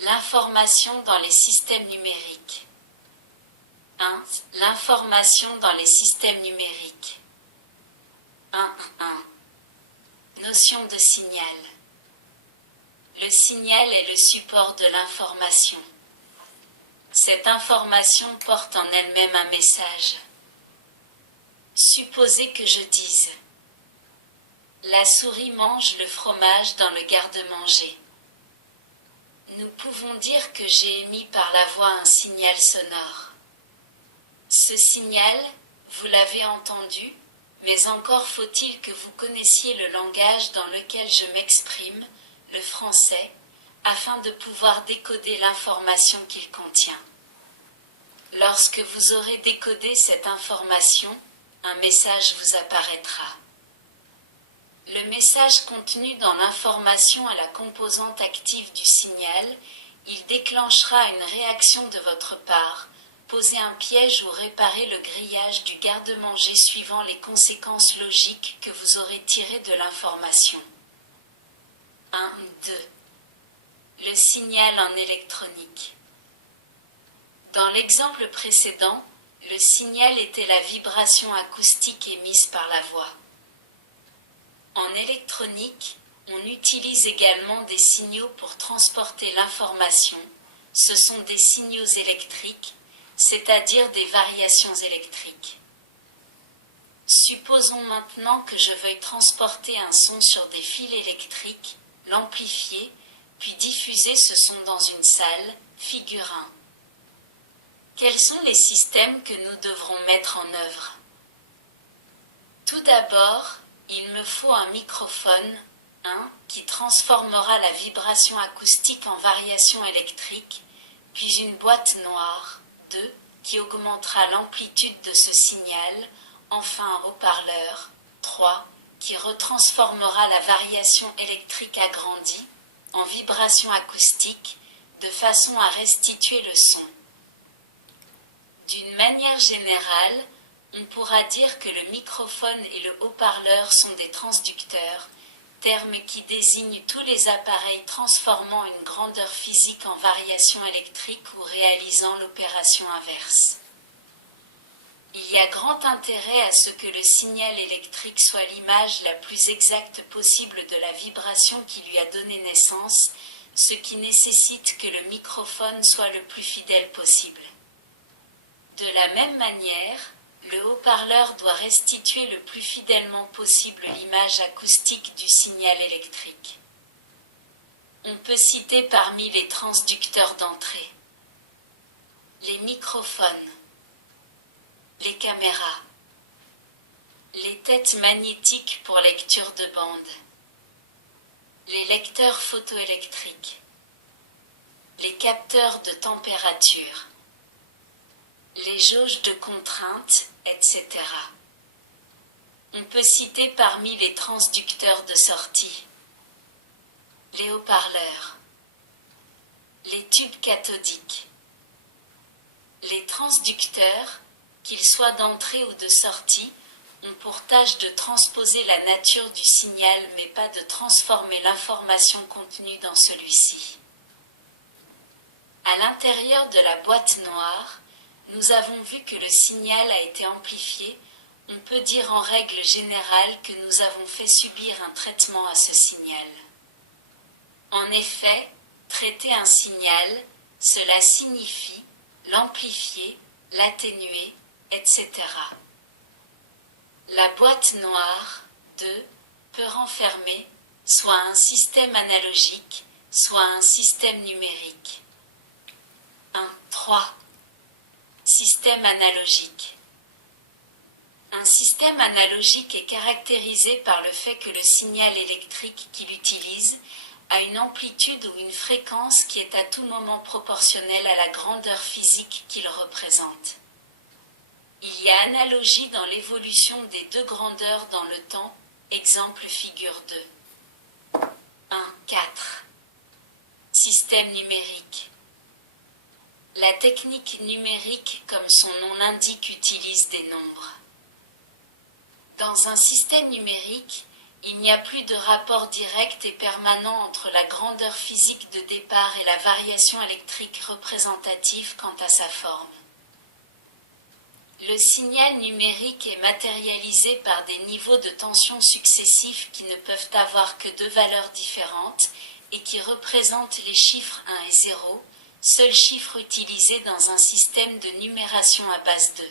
L'information dans les systèmes numériques. 1. L'information dans les systèmes numériques. 1.1. Notion de signal. Le signal est le support de l'information. Cette information porte en elle-même un message. Supposez que je dise « La souris mange le fromage dans le garde-manger ». Nous pouvons dire que j'ai émis par la voix un signal sonore. Ce signal, vous l'avez entendu, mais encore faut-il que vous connaissiez le langage dans lequel je m'exprime, le français, afin de pouvoir décoder l'information qu'il contient. Lorsque vous aurez décodé cette information, un message vous apparaîtra. Le message contenu dans l'information est la composante active du signal. Il déclenchera une réaction de votre part, poser un piège ou réparer le grillage du garde-manger suivant les conséquences logiques que vous aurez tirées de l'information. 1.2. Le signal en électronique. Dans l'exemple précédent, le signal était la vibration acoustique émise par la voix. En électronique, on utilise également des signaux pour transporter l'information. Ce sont des signaux électriques, c'est-à-dire des variations électriques. Supposons maintenant que je veuille transporter un son sur des fils électriques, l'amplifier, puis diffuser ce son dans une salle, figure 1. Quels sont les systèmes que nous devrons mettre en œuvre? Tout d'abord, il me faut un microphone, 1, qui transformera la vibration acoustique en variation électrique, puis une boîte noire, 2, qui augmentera l'amplitude de ce signal, enfin un haut-parleur, 3, qui retransformera la variation électrique agrandie en vibration acoustique, de façon à restituer le son. D'une manière générale, on pourra dire que le microphone et le haut-parleur sont des transducteurs, terme qui désigne tous les appareils transformant une grandeur physique en variation électrique ou réalisant l'opération inverse. Il y a grand intérêt à ce que le signal électrique soit l'image la plus exacte possible de la vibration qui lui a donné naissance, ce qui nécessite que le microphone soit le plus fidèle possible. De la même manière, le haut-parleur doit restituer le plus fidèlement possible l'image acoustique du signal électrique. On peut citer parmi les transducteurs d'entrée les microphones, les caméras, les têtes magnétiques pour lecture de bande, les lecteurs photoélectriques, les capteurs de température, les jauges de contrainte, etc. On peut citer parmi les transducteurs de sortie les haut-parleurs, les tubes cathodiques, les transducteurs, qu'ils soient d'entrée ou de sortie, ont pour tâche de transposer la nature du signal mais pas de transformer l'information contenue dans celui-ci. À l'intérieur de la boîte noire, nous avons vu que le signal a été amplifié. On peut dire en règle générale que nous avons fait subir un traitement à ce signal. En effet, traiter un signal, cela signifie l'amplifier, l'atténuer, etc. La boîte noire, 2, peut renfermer soit un système analogique, soit un système numérique. 1.3. Système analogique. Un système analogique est caractérisé par le fait que le signal électrique qu'il utilise a une amplitude ou une fréquence qui est à tout moment proportionnelle à la grandeur physique qu'il représente. Il y a analogie dans l'évolution des deux grandeurs dans le temps, exemple figure 2. 1.4. Système numérique. La technique numérique, comme son nom l'indique, utilise des nombres. Dans un système numérique, Il n'y a plus de rapport direct et permanent entre la grandeur physique de départ et la variation électrique représentative quant à sa forme. Le signal numérique est matérialisé par des niveaux de tension successifs qui ne peuvent avoir que deux valeurs différentes et qui représentent les chiffres 1 et 0, seul chiffre utilisé dans un système de numération à base 2.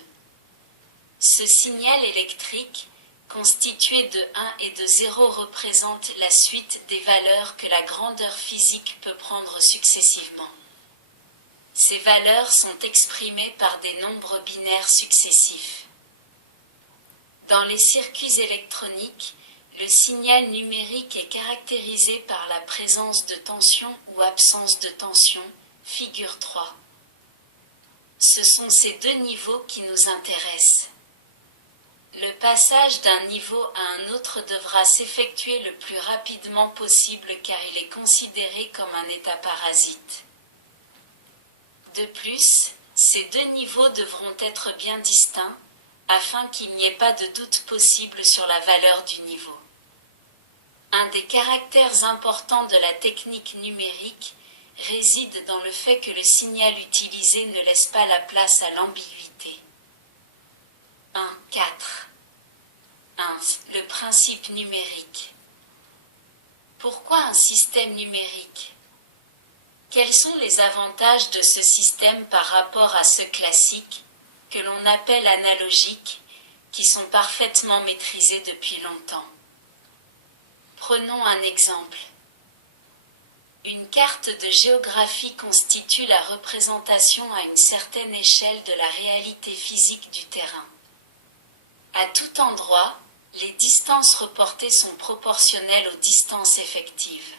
Ce signal électrique, constitué de 1 et de 0, représente la suite des valeurs que la grandeur physique peut prendre successivement. Ces valeurs sont exprimées par des nombres binaires successifs. Dans les circuits électroniques, le signal numérique est caractérisé par la présence de tension ou absence de tension, figure 3. Ce sont ces deux niveaux qui nous intéressent. Le passage d'un niveau à un autre devra s'effectuer le plus rapidement possible car il est considéré comme un état parasite. De plus, ces deux niveaux devront être bien distincts, afin qu'il n'y ait pas de doute possible sur la valeur du niveau. Un des caractères importants de la technique numérique réside dans le fait que le signal utilisé ne laisse pas la place à l'ambiguïté. 1.4. 1. Le principe numérique. Pourquoi un système numérique ? Quels sont les avantages de ce système par rapport à ceux classiques, que l'on appelle analogiques, qui sont parfaitement maîtrisés depuis longtemps ? Prenons un exemple. Une carte de géographie constitue la représentation à une certaine échelle de la réalité physique du terrain. À tout endroit, les distances reportées sont proportionnelles aux distances effectives.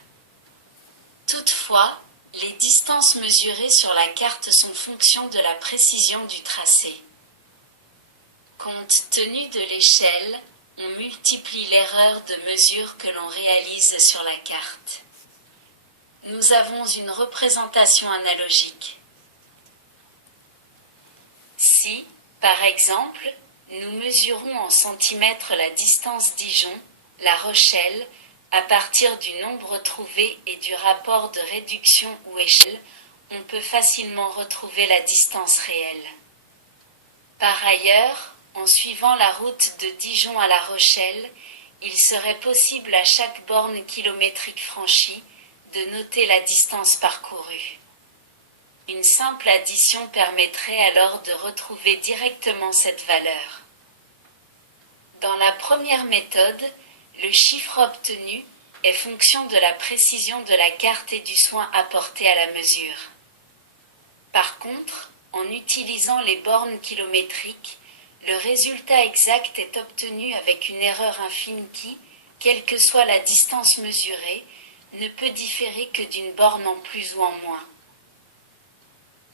Toutefois, les distances mesurées sur la carte sont fonction de la précision du tracé. Compte tenu de l'échelle, on multiplie l'erreur de mesure que l'on réalise sur la carte. Nous avons une représentation analogique. Si, par exemple, nous mesurons en centimètres la distance Dijon-La Rochelle, à partir du nombre trouvé et du rapport de réduction ou échelle, on peut facilement retrouver la distance réelle. Par ailleurs, en suivant la route de Dijon à La Rochelle, il serait possible à chaque borne kilométrique franchie de noter la distance parcourue. Une simple addition permettrait alors de retrouver directement cette valeur. Dans la première méthode, le chiffre obtenu est fonction de la précision de la carte et du soin apporté à la mesure. Par contre, en utilisant les bornes kilométriques, le résultat exact est obtenu avec une erreur infime qui, quelle que soit la distance mesurée, ne peut différer que d'une borne en plus ou en moins.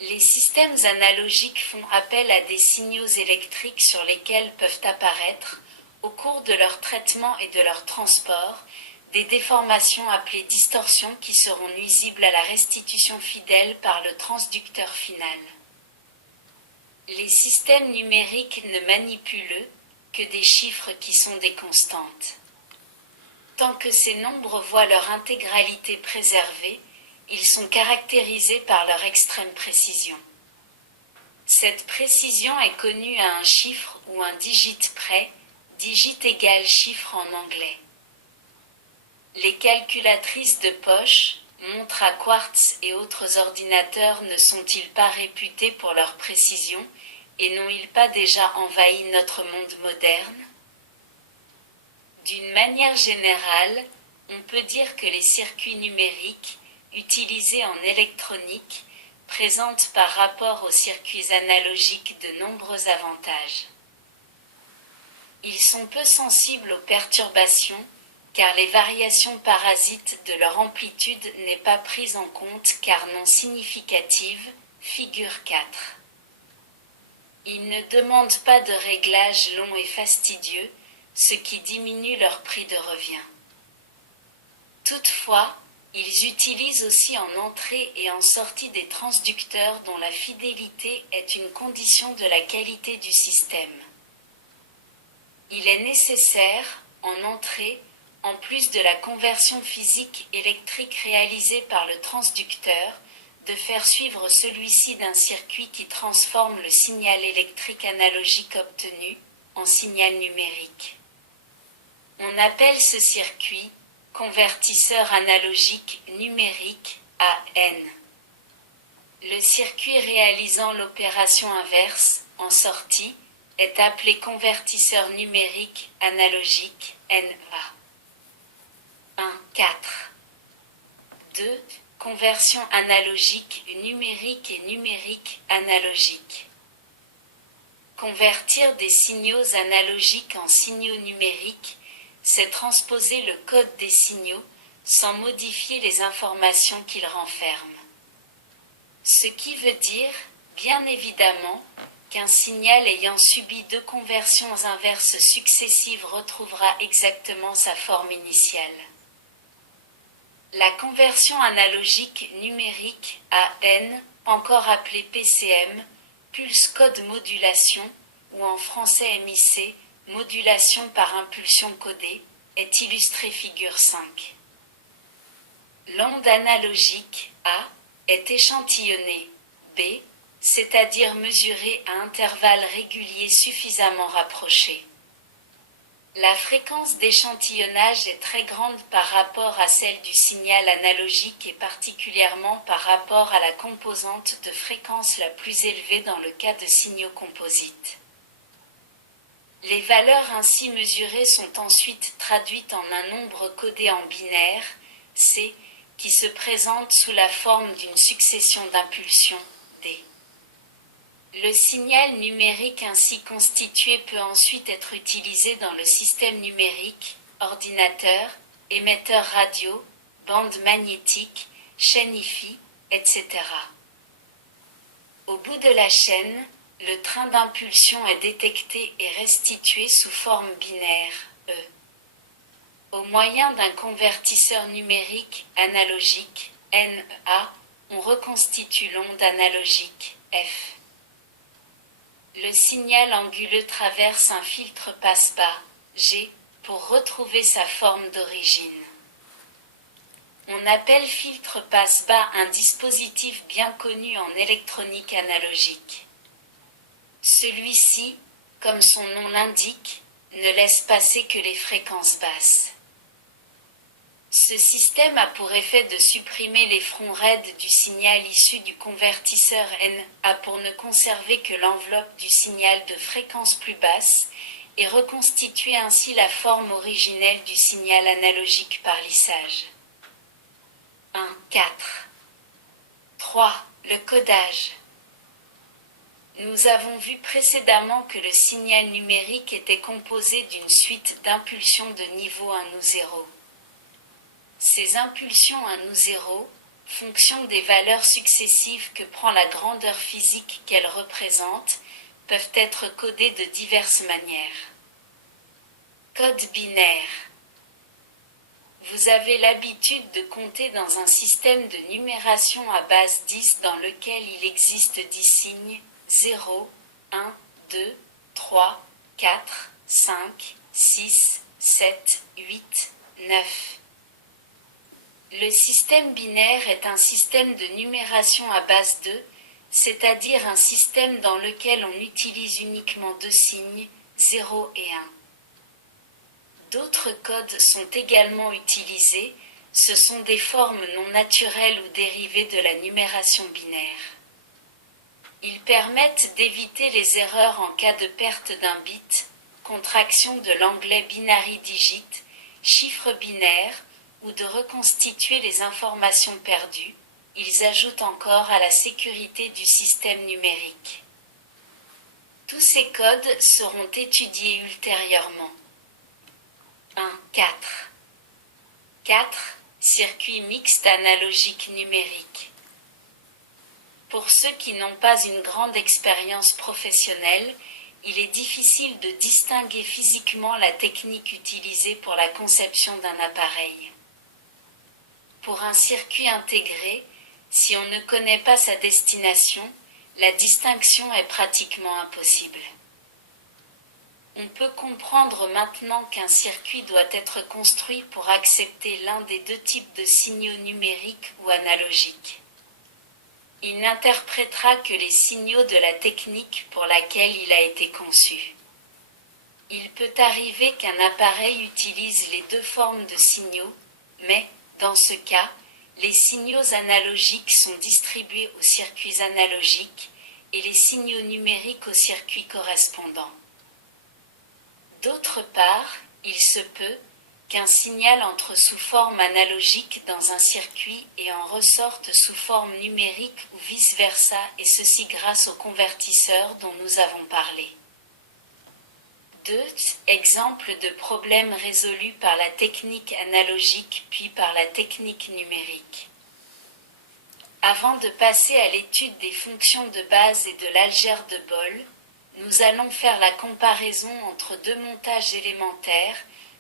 Les systèmes analogiques font appel à des signaux électriques sur lesquels peuvent apparaître, au cours de leur traitement et de leur transport, des déformations appelées distorsions qui seront nuisibles à la restitution fidèle par le transducteur final. Les systèmes numériques ne manipulent que des chiffres qui sont des constantes. Tant que ces nombres voient leur intégralité préservée, ils sont caractérisés par leur extrême précision. Cette précision est connue à un chiffre ou un digit près, digit égale chiffre en anglais. Les calculatrices de poche, montres à quartz et autres ordinateurs ne sont-ils pas réputés pour leur précision et n'ont-ils pas déjà envahi notre monde moderne ? D'une manière générale, on peut dire que les circuits numériques, utilisés en électronique, présentent par rapport aux circuits analogiques de nombreux avantages. Ils sont peu sensibles aux perturbations, car les variations parasites de leur amplitude n'est pas prise en compte car non significative, figure 4. Ils ne demandent pas de réglages longs et fastidieux, ce qui diminue leur prix de revient. Toutefois, ils utilisent aussi en entrée et en sortie des transducteurs dont la fidélité est une condition de la qualité du système. Il est nécessaire, en entrée, en plus de la conversion physique électrique réalisée par le transducteur, de faire suivre celui-ci d'un circuit qui transforme le signal électrique analogique obtenu en signal numérique. On appelle ce circuit convertisseur analogique numérique AN. Le circuit réalisant l'opération inverse, en sortie, est appelé convertisseur numérique analogique NA. 1. 4. 2. Conversion analogique numérique et numérique analogique. Convertir des signaux analogiques en signaux numériques, c'est transposer le code des signaux sans modifier les informations qu'ils renferment. Ce qui veut dire, bien évidemment, qu'un signal ayant subi deux conversions inverses successives retrouvera exactement sa forme initiale. La conversion analogique numérique AN, encore appelée PCM, pulse code modulation, ou en français MIC, modulation par impulsion codée, est illustrée figure 5. L'onde analogique A est échantillonnée B, c'est-à-dire mesurée à intervalles réguliers suffisamment rapprochés. La fréquence d'échantillonnage est très grande par rapport à celle du signal analogique et particulièrement par rapport à la composante de fréquence la plus élevée dans le cas de signaux composites. Les valeurs ainsi mesurées sont ensuite traduites en un nombre codé en binaire, C, qui se présente sous la forme d'une succession d'impulsions, D. Le signal numérique ainsi constitué peut ensuite être utilisé dans le système numérique, ordinateur, émetteur radio, bande magnétique, chaîne IFI, etc. Au bout de la chaîne, le train d'impulsion est détecté et restitué sous forme binaire, E. Au moyen d'un convertisseur numérique analogique, NA, on reconstitue l'onde analogique, F. Le signal anguleux traverse un filtre passe-bas, G, pour retrouver sa forme d'origine. On appelle filtre passe-bas un dispositif bien connu en électronique analogique. Celui-ci, comme son nom l'indique, ne laisse passer que les fréquences basses. Ce système a pour effet de supprimer les fronts raides du signal issu du convertisseur NA pour ne conserver que l'enveloppe du signal de fréquence plus basse et reconstituer ainsi la forme originelle du signal analogique par lissage. 1. 4. 3. Le codage. Nous avons vu précédemment que le signal numérique était composé d'une suite d'impulsions de niveau 1 ou 0. Ces impulsions 1 ou 0, fonction des valeurs successives que prend la grandeur physique qu'elles représentent, peuvent être codées de diverses manières. Code binaire. Vous avez l'habitude de compter dans un système de numération à base 10 dans lequel il existe 10 signes, 0, 1, 2, 3, 4, 5, 6, 7, 8, 9. Le système binaire est un système de numération à base 2, c'est-à-dire un système dans lequel on utilise uniquement deux signes, 0 et 1. D'autres codes sont également utilisés, ce sont des formes non naturelles ou dérivées de la numération binaire. Ils permettent d'éviter les erreurs en cas de perte d'un bit, contraction de l'anglais binary digit, chiffre binaire, ou de reconstituer les informations perdues. Ils ajoutent encore à la sécurité du système numérique. Tous ces codes seront étudiés ultérieurement. 1. 4. 4. Circuit mixte analogique numérique. Pour ceux qui n'ont pas une grande expérience professionnelle, il est difficile de distinguer physiquement la technique utilisée pour la conception d'un appareil. Pour un circuit intégré, si on ne connaît pas sa destination, la distinction est pratiquement impossible. On peut comprendre maintenant qu'un circuit doit être construit pour accepter l'un des deux types de signaux numériques ou analogiques. Il n'interprétera que les signaux de la technique pour laquelle il a été conçu. Il peut arriver qu'un appareil utilise les deux formes de signaux, mais, dans ce cas, les signaux analogiques sont distribués aux circuits analogiques et les signaux numériques aux circuits correspondants. D'autre part, il se peut qu'un signal entre sous forme analogique dans un circuit et en ressorte sous forme numérique ou vice-versa, et ceci grâce au convertisseur dont nous avons parlé. 2 exemples de problèmes résolus par la technique analogique puis par la technique numérique. Avant de passer à l'étude des fonctions de base et de l'algèbre de Boole, nous allons faire la comparaison entre deux montages élémentaires,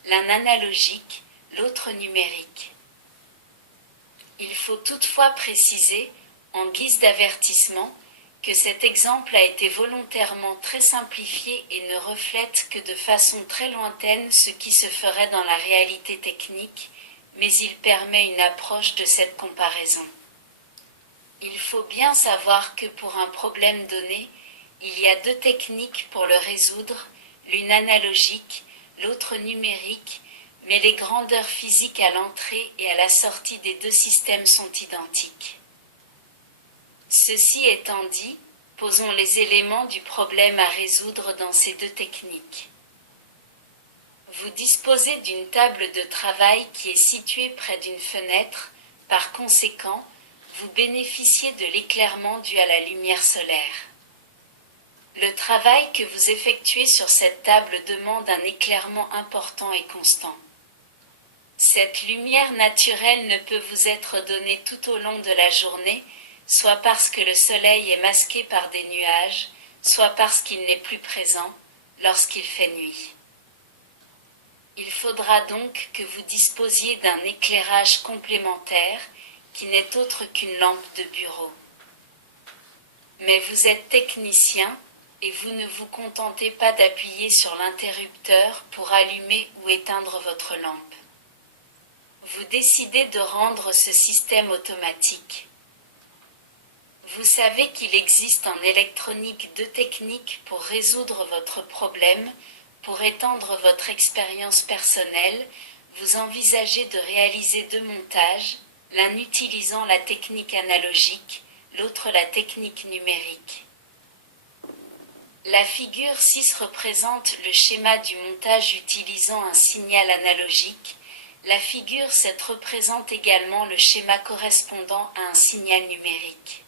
l'un analogique, l'autre numérique. Il faut toutefois préciser, en guise d'avertissement, que cet exemple a été volontairement très simplifié et ne reflète que de façon très lointaine ce qui se ferait dans la réalité technique, mais il permet une approche de cette comparaison. Il faut bien savoir que pour un problème donné, il y a deux techniques pour le résoudre, l'une analogique, l'autre numérique, mais les grandeurs physiques à l'entrée et à la sortie des deux systèmes sont identiques. Ceci étant dit, posons les éléments du problème à résoudre dans ces deux techniques. Vous disposez d'une table de travail qui est située près d'une fenêtre, par conséquent, vous bénéficiez de l'éclairement dû à la lumière solaire. Le travail que vous effectuez sur cette table demande un éclairement important et constant. Cette lumière naturelle ne peut vous être donnée tout au long de la journée, soit parce que le soleil est masqué par des nuages, soit parce qu'il n'est plus présent lorsqu'il fait nuit. Il faudra donc que vous disposiez d'un éclairage complémentaire qui n'est autre qu'une lampe de bureau. Mais vous êtes technicien et vous ne vous contentez pas d'appuyer sur l'interrupteur pour allumer ou éteindre votre lampe. Vous décidez de rendre ce système automatique. Vous savez qu'il existe en électronique deux techniques pour résoudre votre problème, pour étendre votre expérience personnelle, vous envisagez de réaliser deux montages, l'un utilisant la technique analogique, l'autre la technique numérique. La figure 6 représente le schéma du montage utilisant un signal analogique. La figure 7 représente également le schéma correspondant à un signal numérique.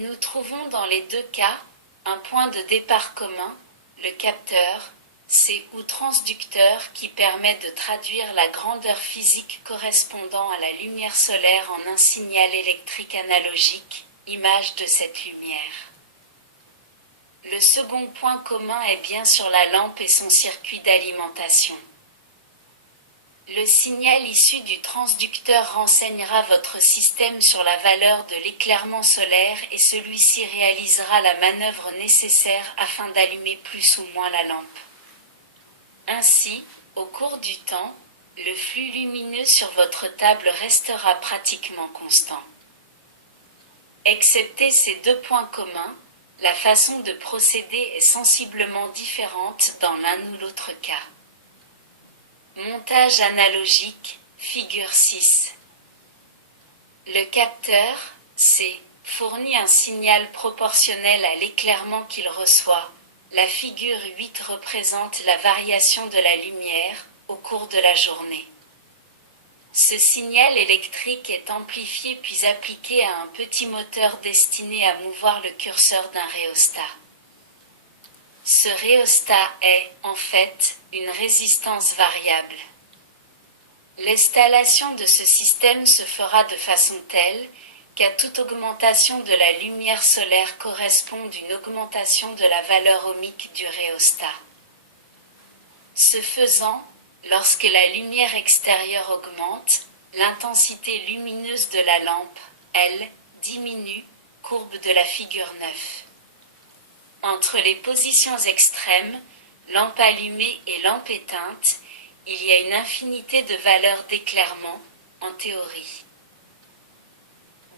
Nous trouvons dans les deux cas un point de départ commun, le capteur, c'est ou transducteur qui permet de traduire la grandeur physique correspondant à la lumière solaire en un signal électrique analogique, image de cette lumière. Le second point commun est bien sûr la lampe et son circuit d'alimentation. Le signal issu du transducteur renseignera votre système sur la valeur de l'éclairement solaire et celui-ci réalisera la manœuvre nécessaire afin d'allumer plus ou moins la lampe. Ainsi, au cours du temps, le flux lumineux sur votre table restera pratiquement constant. Excepté ces deux points communs, la façon de procéder est sensiblement différente dans l'un ou l'autre cas. Montage analogique, figure 6. Le capteur, C, fournit un signal proportionnel à l'éclairement qu'il reçoit. La figure 8 représente la variation de la lumière au cours de la journée. Ce signal électrique est amplifié puis appliqué à un petit moteur destiné à mouvoir le curseur d'un rhéostat. Ce rhéostat est, en fait, une résistance variable. L'installation de ce système se fera de façon telle qu'à toute augmentation de la lumière solaire corresponde une augmentation de la valeur ohmique du rhéostat. Ce faisant, lorsque la lumière extérieure augmente, l'intensité lumineuse de la lampe, elle, diminue, courbe de la figure 9. Entre les positions extrêmes, lampe allumée et lampe éteinte, il y a une infinité de valeurs d'éclairement, en théorie.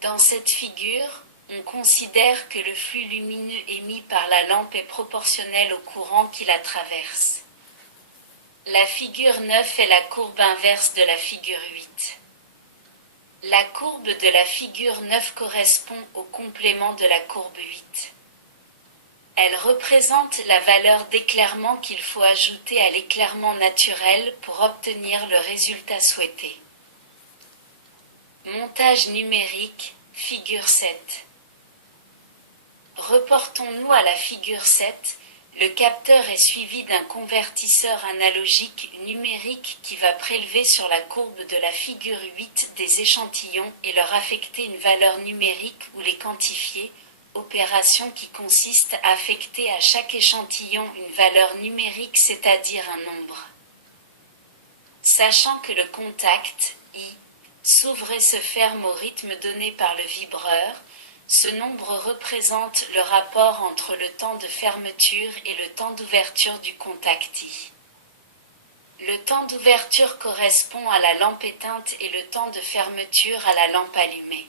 Dans cette figure, on considère que le flux lumineux émis par la lampe est proportionnel au courant qui la traverse. La figure 9 est la courbe inverse de la figure 8. La courbe de la figure 9 correspond au complément de la courbe 8. Elle représente la valeur d'éclairement qu'il faut ajouter à l'éclairement naturel pour obtenir le résultat souhaité. Montage numérique, figure 7. Reportons-nous à la figure 7. Le capteur est suivi d'un convertisseur analogique numérique qui va prélever sur la courbe de la figure 8 des échantillons et leur affecter une valeur numérique ou les quantifier, opération qui consiste à affecter à chaque échantillon une valeur numérique, c'est-à-dire un nombre. Sachant que le contact, I, s'ouvre et se ferme au rythme donné par le vibreur, ce nombre représente le rapport entre le temps de fermeture et le temps d'ouverture du contact I. Le temps d'ouverture correspond à la lampe éteinte et le temps de fermeture à la lampe allumée.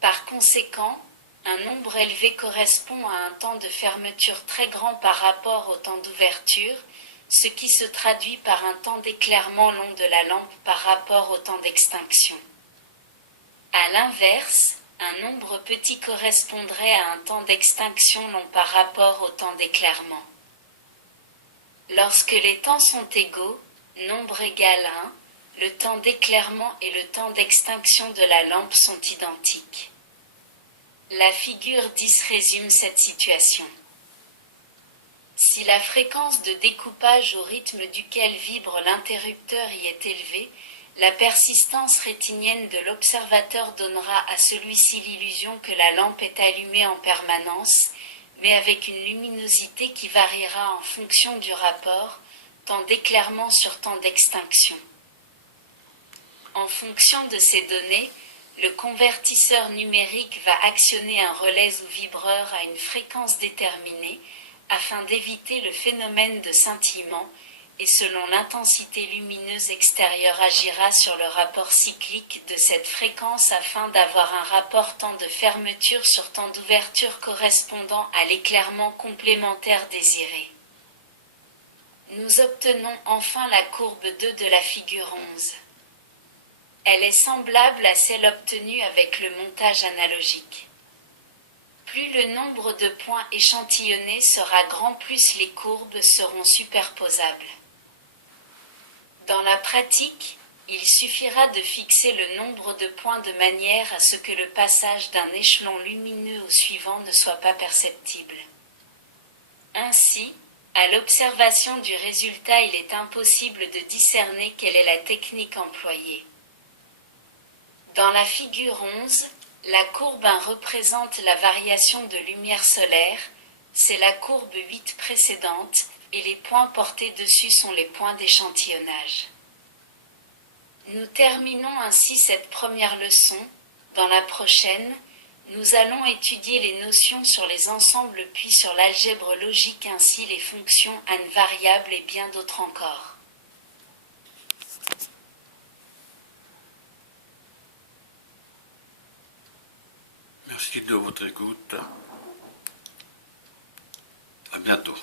Par conséquent, un nombre élevé correspond à un temps de fermeture très grand par rapport au temps d'ouverture, ce qui se traduit par un temps d'éclairement long de la lampe par rapport au temps d'extinction. À l'inverse, un nombre petit correspondrait à un temps d'extinction long par rapport au temps d'éclairement. Lorsque les temps sont égaux, nombre égal 1, le temps d'éclairement et le temps d'extinction de la lampe sont identiques. La figure 10 résume cette situation. Si la fréquence de découpage au rythme duquel vibre l'interrupteur y est élevée, la persistance rétinienne de l'observateur donnera à celui-ci l'illusion que la lampe est allumée en permanence, mais avec une luminosité qui variera en fonction du rapport, temps d'éclairement sur temps d'extinction. En fonction de ces données, le convertisseur numérique va actionner un relais ou vibreur à une fréquence déterminée afin d'éviter le phénomène de scintillement et selon l'intensité lumineuse extérieure agira sur le rapport cyclique de cette fréquence afin d'avoir un rapport temps de fermeture sur temps d'ouverture correspondant à l'éclairement complémentaire désiré. Nous obtenons enfin la courbe 2 de la figure 11. Elle est semblable à celle obtenue avec le montage analogique. Plus le nombre de points échantillonnés sera grand, plus les courbes seront superposables. Dans la pratique, il suffira de fixer le nombre de points de manière à ce que le passage d'un échelon lumineux au suivant ne soit pas perceptible. Ainsi, à l'observation du résultat, il est impossible de discerner quelle est la technique employée. Dans la figure 11, la courbe 1 représente la variation de lumière solaire, c'est la courbe 8 précédente, et les points portés dessus sont les points d'échantillonnage. Nous terminons ainsi cette première leçon. Dans la prochaine, nous allons étudier les notions sur les ensembles puis sur l'algèbre logique ainsi les fonctions n variables et bien d'autres encore. Merci de votre écoute. À bientôt.